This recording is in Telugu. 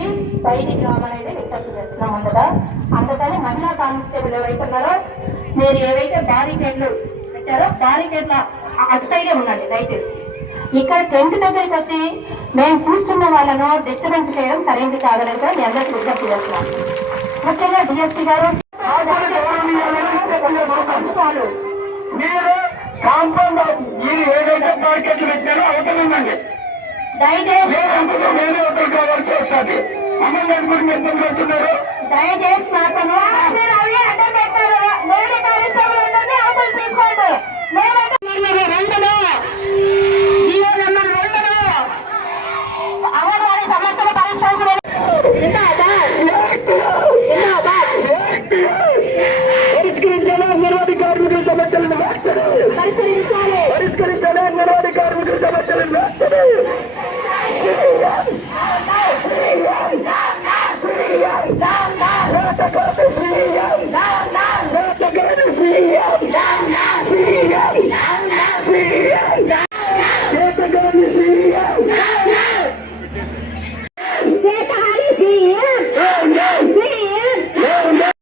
నుంచి బయటికి రావాలనేది విజ్ఞప్తి చేస్తున్నాం ముందుగా. అందుకని మహిళా కానిస్టేబుల్ ఎవరైతే ఉన్నారో మీరు ఏవైతే బారికేడ్లు పెట్టారో బారికేడ్ల అటు సైడే ఉండండి దయచేసి. ఇక్కడ టెంట్ దగ్గరికి వచ్చి మేము కూర్చున్న వాళ్ళను డిస్టర్బెన్స్ చేయడం సరైనది కాదనేది మీ అందరికీ విజ్ఞప్తి చేస్తున్నాం. ముఖ్యంగా డిఎస్పీ గారు మీరు కాంపౌండ్ ఏదైతే మార్కెట్లు పెట్టారో అవతలండి. దయచేసి నేనే ఒకరు కావాల్సి వస్తుంది. అమలు కూడా మీరు పంపిస్తున్నారు. దయచేసి మాత్రము అడ్డం పెట్టారు. లేడీ కానిస్టేబుల్ అందరినీ అవతల తీసుకోండి. వెంటనే